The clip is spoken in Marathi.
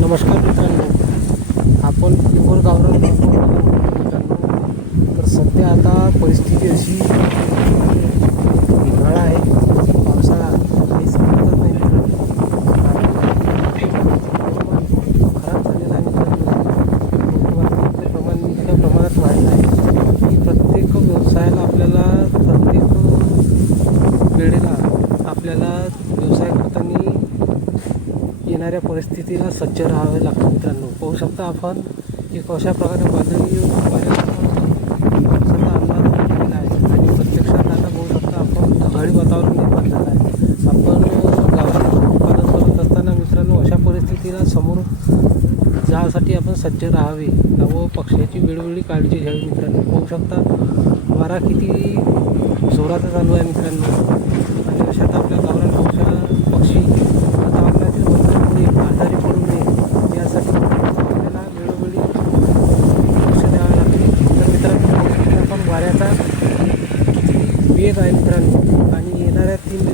नमस्कार मित्रांनो, आपण प्युअर गावरान मित्रांनो. तर सध्या आता परिस्थिती अशी हिवाळा आहे, पावसाळा काही समजत नाही मित्रांनो. खराब झालेला आहे मित्रांनो. प्रमाण इतक्या प्रमाणात वाढलं आहे की प्रत्येक व्यवसायाला आपल्याला प्रत्येक वेळेला आपल्याला व्यवसाय करताना येणाऱ्या परिस्थितीला सज्ज राहावे लागते मित्रांनो. पाहू शकता आपण की कशा प्रकारे वादळी वाऱ्याचा अंदाज केलेला आहे आणि प्रत्यक्षात आता पाहू शकता आपण ढगाळी वातावरण निर्माण झालं आहे. आपण गावरान उत्पादन करत असताना मित्रांनो अशा परिस्थितीला समोर जाण्यासाठी आपण सज्ज राहावे व पक्ष्याची वेळोवेळी काळजी घ्यावी मित्रांनो. पाहू शकता वारा किती जोराचा चालू आहे मित्रांनो आणि अशात आपल्या गावरान पक्षी वातावरणातील बदलामुळे आजारी पडू नये यासाठी आपल्याला वेळोवेळी लक्ष द्यावे लागते. तर मित्रांनो आपण वाऱ्याचा किती वेग आहे मित्रांनो आणि येणाऱ्या 3 दिवसात